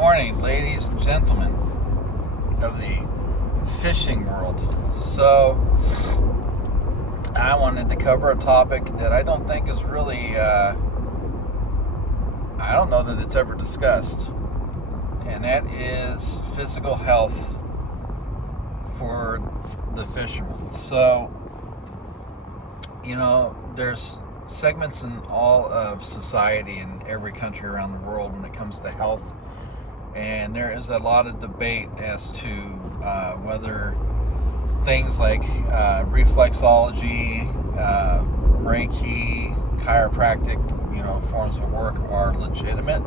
morning, ladies and gentlemen of the fishing world. So, I wanted to cover a topic that I don't think is really, I don't know that it's ever discussed, and that is physical health for the fishermen. So, there's segments in all of society in every country around the world when it comes to health, and there is a lot of debate as to whether things like reflexology, Reiki, chiropractic, forms of work are legitimate.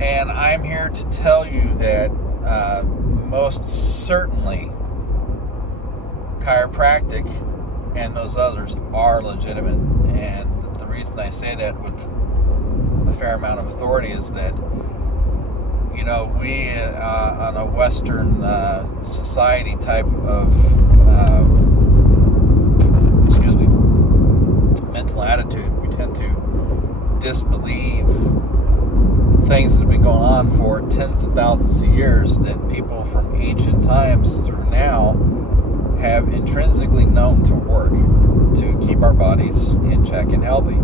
And I'm here to tell you that most certainly chiropractic and those others are legitimate. And the reason I say that with a fair amount of authority is that, we on a Western society type of mental attitude, we tend to disbelieve things that have been going on for tens of thousands of years that people from ancient times through now have intrinsically known to work to keep our bodies in check and healthy.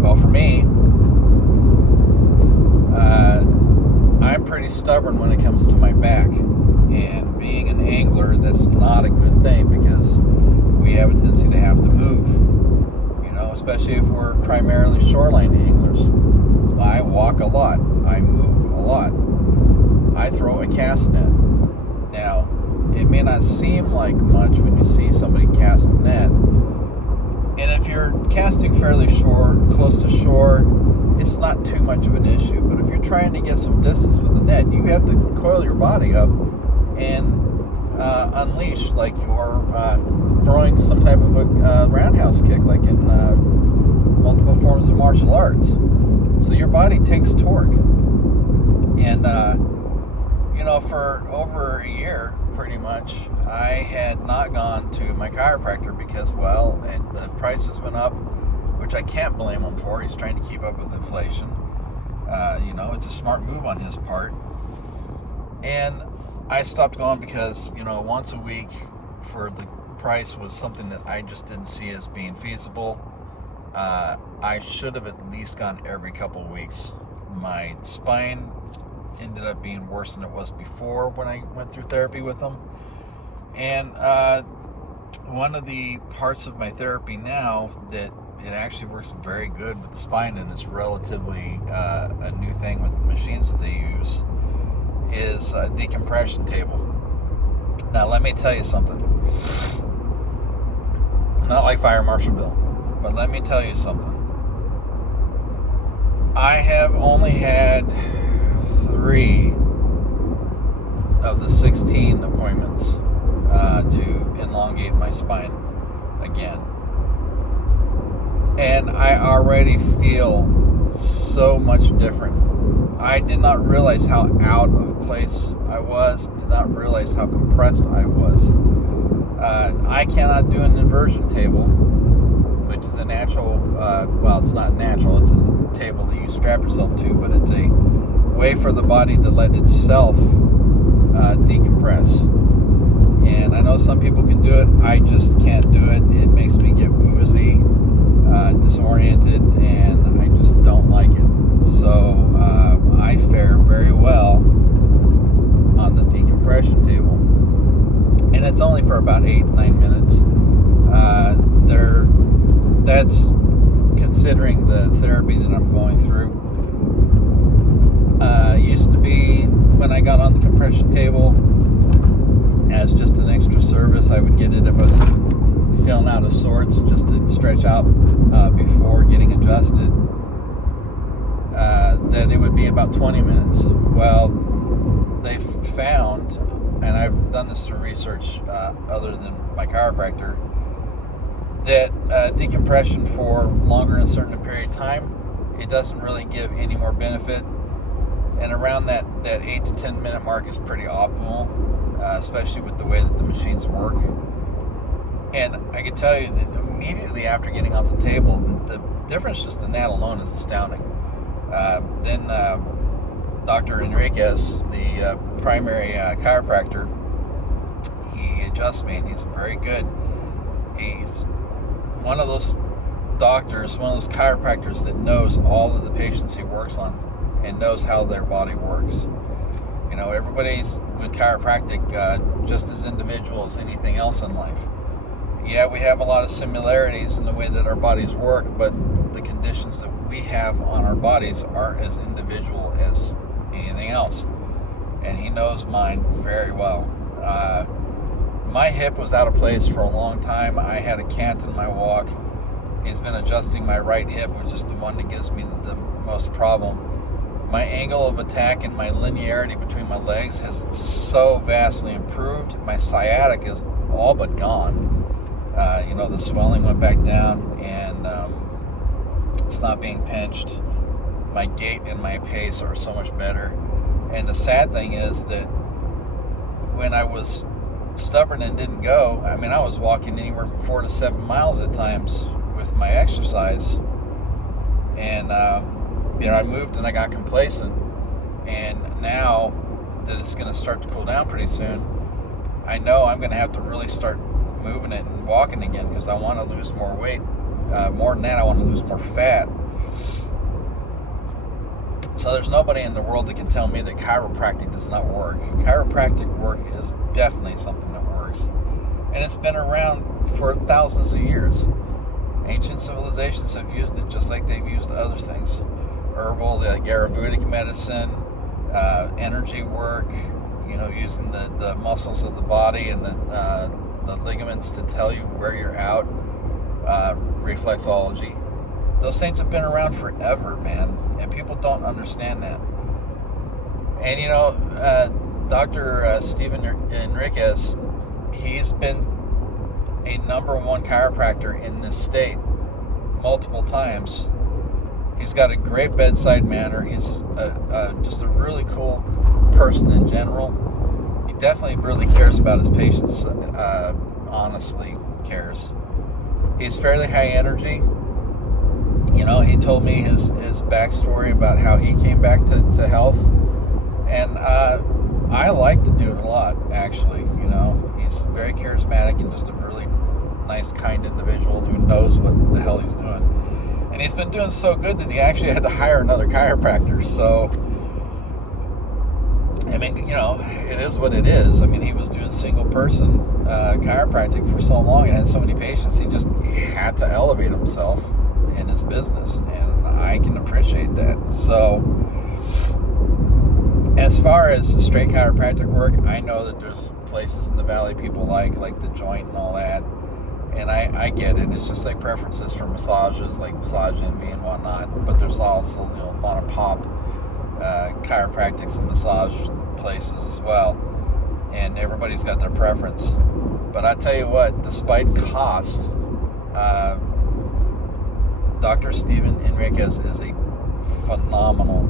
Well, for me, I'm pretty stubborn when it comes to my back, and being an angler, that's not a good thing because we have a tendency to have to move, especially if we're primarily shoreline anglers. I walk a lot, I move a lot, I throw a cast net. Now, it may not seem like much when you see somebody cast a net, and if you're casting fairly close to shore, it's not too much of an issue. But if you're trying to get some distance with the net, you have to coil your body up and unleash like you're throwing some type of a roundhouse kick, like in multiple forms of martial arts. So your body takes torque. And, for over a year, pretty much, I had not gone to my chiropractor because, the prices went up, which I can't blame him for. He's trying to keep up with inflation. It's a smart move on his part. And I stopped going because, once a week for the price was something that I just didn't see as being feasible. I should have at least gone every couple of weeks. My spine ended up being worse than it was before when I went through therapy with them. And one of the parts of my therapy now that it actually works very good with the spine, and it's relatively a new thing with the machines that they use, is a decompression table. Now, let me tell you something. Not like Fire Marshal Bill, but let me tell you something. I have only had 3 of the 16 appointments to elongate my spine again. And I already feel so much different. I did not realize how out of place I was, did not realize how compressed I was. I cannot do an inversion table, which is a natural, it's not natural, it's a table that you strap yourself to, but it's a way for the body to let itself decompress. And I know some people can do it, I just can't do it. It makes me get woozy, disoriented, and I just don't like it. So I fare very well on the decompression table, and it's only for about 8-9 minutes. That's considering the therapy that I'm going through. Used to be when I got on the compression table as just an extra service. I would get it if I was feeling out of sorts, just to stretch out before getting adjusted. That it would be about 20 minutes. Well, they found, and I've done this through research other than my chiropractor, that decompression for longer than a certain period of time, it doesn't really give any more benefit. And around that 8 to 10 minute mark is pretty optimal, especially with the way that the machines work. And I can tell you that immediately after getting off the table, the difference just in that alone is astounding. Then Dr. Enriquez, the primary chiropractor, he adjusts me, and he's very good. He's one of those doctors, one of those chiropractors that knows all of the patients he works on and knows how their body works. You know, everybody's with chiropractic just as individual as anything else in life. Yeah, we have a lot of similarities in the way that our bodies work, but the conditions that we have on our bodies are as individual as anything else. And he knows mine very well. My hip was out of place for a long time. I had a cant in my walk. He's been adjusting my right hip, which is the one that gives me the most problem. My angle of attack and my linearity between my legs has so vastly improved. My sciatic is all but gone. The swelling went back down, and it's not being pinched. My gait and my pace are so much better. And the sad thing is that when I was stubborn and didn't go, I was walking anywhere from 4 to 7 miles at times with my exercise. And, I moved and I got complacent. And now that it's going to start to cool down pretty soon, I know I'm going to have to really start moving it and walking again, because I want to lose more weight. More than that, I want to lose more fat. So there's nobody in the world that can tell me that chiropractic does not work. Chiropractic work is definitely something that works. And it's been around for thousands of years. Ancient civilizations have used it just like they've used other things. Herbal, like Ayurvedic medicine, energy work, using the muscles of the body and the ligaments to tell you where you're out, reflexology. Those things have been around forever, man, and people don't understand that. And Dr. Steven Enriquez, he's been a #1 chiropractor in this state multiple times. He's got a great bedside manner. He's just a really cool person in general. He definitely really cares about his patients, honestly cares. He's fairly high energy. He told me his backstory about how he came back to health. And I like the dude a lot, actually. He's very charismatic and just a really nice, kind individual who knows what the hell he's doing. And he's been doing so good that he actually had to hire another chiropractor. So, it is what it is. He was doing single-person chiropractic for so long and had so many patients, he just had to elevate himself in his business. And I can appreciate that. So, as far as straight chiropractic work, I know that there's places in the valley people like the Joint and all that. And I get it. It's just like preferences for massages, like Massage Envy and whatnot. But there's also mom and pop chiropractics and massage places as well. And everybody's got their preference. But I tell you what, despite cost, Dr. Steven Enriquez is a phenomenal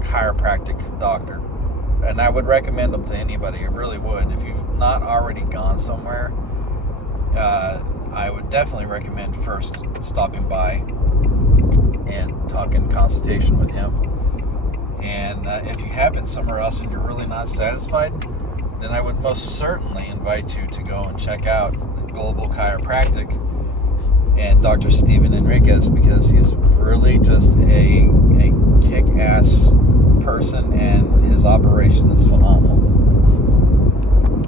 chiropractic doctor. And I would recommend them to anybody. I really would. If you've not already gone somewhere, I would definitely recommend first stopping by and talking consultation with him. And if you have been somewhere else and you're really not satisfied, then I would most certainly invite you to go and check out Global Chiropractic and Dr. Steven Enriquez, because he's really just a kick-ass person, and his operation is phenomenal.